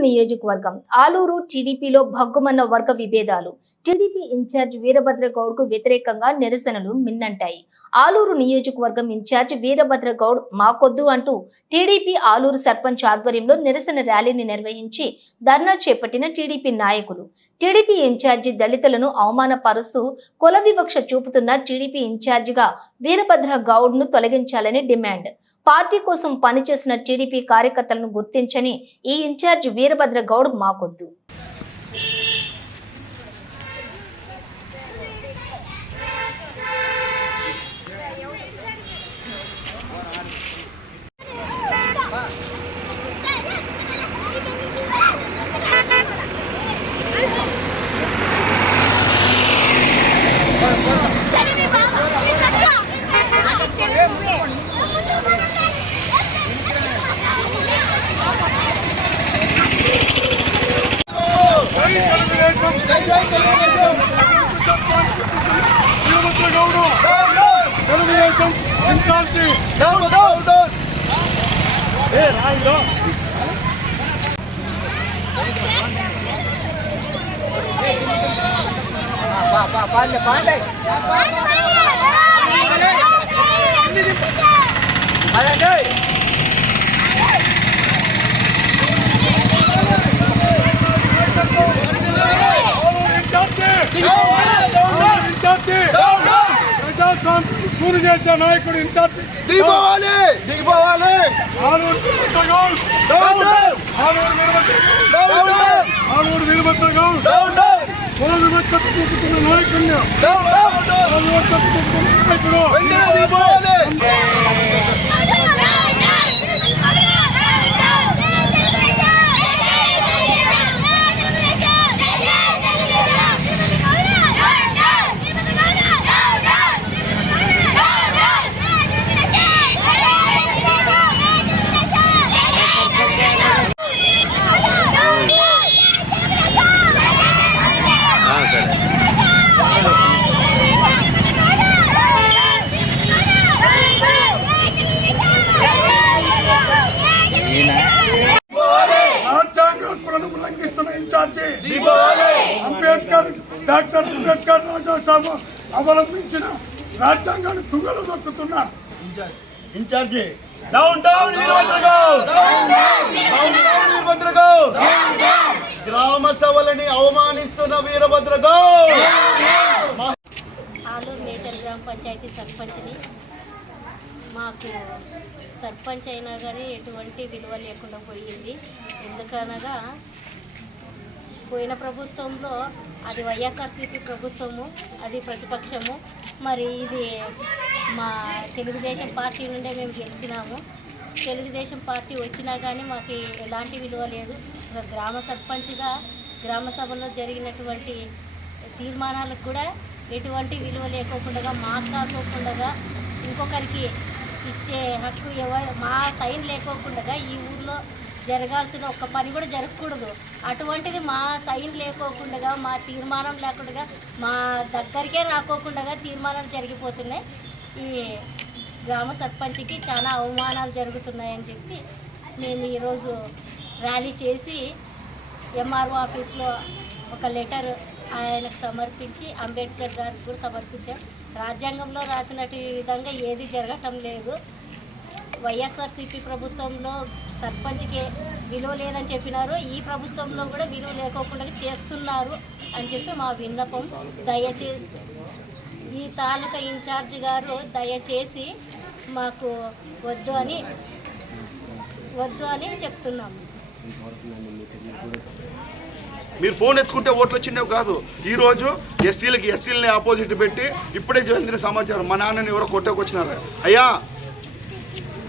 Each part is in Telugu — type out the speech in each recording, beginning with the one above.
నియోజకవర్గం. ఆలూరు టీడీపీలో భగ్గుమన్న వర్గ విభేదాలు. టీడీపీ ఇన్ఛార్జ్ వీరభద్ర గౌడ్కు వ్యతిరేకంగా నిరసనలు మిన్నంటాయి. ఆలూరు నియోజకవర్గం ఇన్ఛార్జ్ వీరభద్ర గౌడ్ మాకొద్దు అంటూ టీడీపీ ఆలూరు సర్పంచ్ ఆధ్వర్యంలో నిరసన ర్యాలీని నిర్వహించి ధర్నా చేపట్టిన టీడీపీ నాయకులు. టీడీపీ ఇన్ఛార్జి దళితులను అవమానపరుస్తూ కుల వివక్ష చూపుతున్న టీడీపీ ఇన్ఛార్జిగా వీరభద్ర గౌడ్ను తొలగించాలని డిమాండ్. పార్టీ కోసం పనిచేసిన టీడీపీ కార్యకర్తలను గుర్తించని ఈ ఇన్ఛార్జ్ వీరభద్ర గౌడ్ మాకొద్దు. జై తెలుగుదేశం వీరభద్ర గౌడు తెలుగుదేశం ఇన్ఛార్జి ఏ రాయిలో ఆలూరు పూర్తి చేసే నాయకుడు ఇన్ఛార్జి. దిగిపోవాలి దిగిపోవాలి Aluru Veerabhadra Goud! Down down! Aluru Veerabhadra down down! Aluru Veerabhadra Goud! Down down! కుల నాయకుడిని నాయకుడు. రాజ్యసభ అవలంబించిన రాజ్యాంగాన్ని తుంగలు దొక్కుతున్న. ఇన్ఛార్జి డౌన్ డౌన్ గ్రామ సభలని అవమానిస్తున్న వీరభద్ర గౌడ్ ఆలూరు మేజర్ గ్రామ పంచాయతీ సర్పంచ్ని మాకు సర్పంచ్ అయినా కానీ ఎటువంటి విలువ లేకుండా పోయింది. ఎందుకనగా పోయిన ప్రభుత్వంలో అది వైఎస్ఆర్సీపీ ప్రభుత్వము అది ప్రతిపక్షము. మరి ఇది మా తెలుగుదేశం పార్టీ నుండే మేము గెలిచినాము. తెలుగుదేశం పార్టీ వచ్చినా కానీ మాకు ఎలాంటి విలువ లేదు. ఒక గ్రామ సర్పంచ్గా గ్రామ సభలో జరిగినటువంటి తీర్మానాలకు కూడా ఎటువంటి విలువ లేకోకుండా మాకు కాకోకుండా ఇంకొకరికి ఇచ్చే హక్కు ఎవరు మా సైన్ లేకోకుండా ఈ ఊర్లో జరగాల్సిన ఒక్క పని కూడా జరగకూడదు. అటువంటిది మా సైన్ లేకోకుండా మా తీర్మానం లేకుండా మా దగ్గరికే రాకోకుండా తీర్మానాలు జరిగిపోతున్నాయి. ఈ గ్రామ సర్పంచ్కి చాలా అవమానాలు జరుగుతున్నాయని చెప్పి మేము ఈరోజు ర్యాలీ చేసి ఎంఆర్ఓ ఆఫీస్లో ఒక లెటర్ ఆయనకు సమర్పించి అంబేద్కర్ గారికి కూడా సమర్పించాం. రాజ్యాంగంలో రాసినట్టు విధంగా ఏది జరగటం లేదు. వైఎస్ఆర్సీపీ ప్రభుత్వంలో సర్పంచ్కి విలువ లేదని చెప్పినారు. ఈ ప్రభుత్వంలో కూడా విలువ లేకోకుండా చేస్తున్నారు అని చెప్పి మా విన్నపం. దయచేసి ఈ తాలూకా ఇన్ఛార్జ్ గారు దయచేసి మాకు వద్దు అని వద్దు అని చెప్తున్నాము మీరు ఫోన్ ఎత్తుకుంటే ఓట్లు వచ్చినవి కాదు. ఈరోజు ఎస్సీలకి ఎస్సీలని ఆపోజిట్ పెట్టి ఇప్పుడే జరిగిన సమాచారం. మా నాన్నని ఎవరో కొట్టకొచ్చినారు. అయ్యా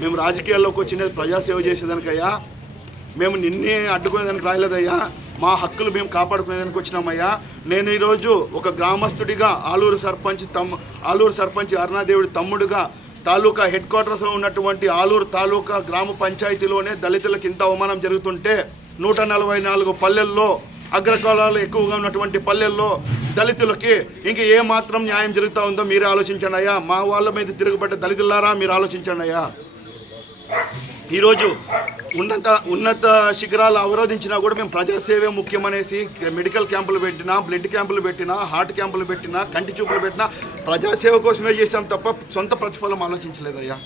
మేము రాజకీయాల్లోకి వచ్చినది ప్రజాసేవ చేసేదానికయ్యా. మేము నిన్నే అడ్డుకునేదానికి రాయలేదయ్యా. మా హక్కులు మేము కాపాడుకునేదానికి వచ్చినామయ్యా. నేను ఈరోజు ఒక గ్రామస్తుడిగా ఆలూరు సర్పంచ్ తమ్ ఆలూరు సర్పంచ్ అరుణాదేవుడి తమ్ముడుగా తాలూకా హెడ్ క్వార్టర్స్లో ఉన్నటువంటి ఆలూరు తాలూకా గ్రామ పంచాయతీలోనే దళితులకు ఇంత అవమానం జరుగుతుంటే నూట నలభై నాలుగు పల్లెల్లో అగ్రకాలాలు ఎక్కువగా ఉన్నటువంటి పల్లెల్లో దళితులకి ఇంక ఏ మాత్రం న్యాయం జరుగుతూ ఉందో మీరే ఆలోచించండి అయ్యా. మా వాళ్ళ మీద తిరుగుబడ్డ దళితులారా మీరు ఆలోచించండి అయ్యా. ఈరోజు ఉన్నత ఉన్నత శిఖరాలు అవరోధించినా కూడా మేము ప్రజాసేవే ముఖ్యమనేసి మెడికల్ క్యాంపులు పెట్టినా బ్లడ్ క్యాంపులు పెట్టినా హార్ట్ క్యాంపులు పెట్టినా కంటి చూపులు పెట్టినా ప్రజాసేవ కోసమే చేశాం తప్ప సొంత ప్రతిఫలం ఆలోచించలేదయ్యా.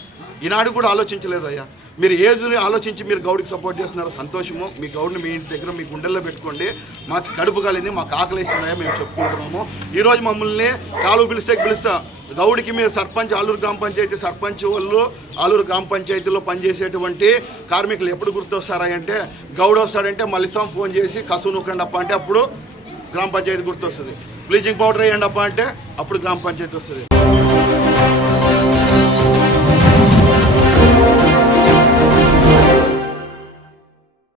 ఈనాడు కూడా ఆలోచించలేదయ్యా మీరు ఏదో ఆలోచించి మీరు గౌడికి సపోర్ట్ చేస్తున్నారో సంతోషము. మీ గౌడ్ని మీ ఇంటి దగ్గర మీ గుండెల్లో పెట్టుకోండి. మాకు కడుపు కలింది మాకు ఆకలిస్తున్నాయో మేము చెప్పుకుంటున్నాము. ఈరోజు మమ్మల్ని కాలువ పిలిస్తే పిలుస్తా. గౌడికి మీరు సర్పంచ్ ఆలూరు గ్రామ పంచాయతీ సర్పంచ్ వాళ్ళు ఆలూరు గ్రామ పంచాయతీలో పనిచేసేటువంటి కార్మికులు ఎప్పుడు గుర్తొస్తారంటే గౌడ్ వస్తాడంటే మళ్ళీసాం ఫోన్ చేసి కసువు నూకండప్ప అంటే అప్పుడు గ్రామ పంచాయతీ గుర్తొస్తుంది. బ్లీచింగ్ పౌడర్ వేయండి అప్ప అంటే అప్పుడు గ్రామ పంచాయతీ వస్తుంది.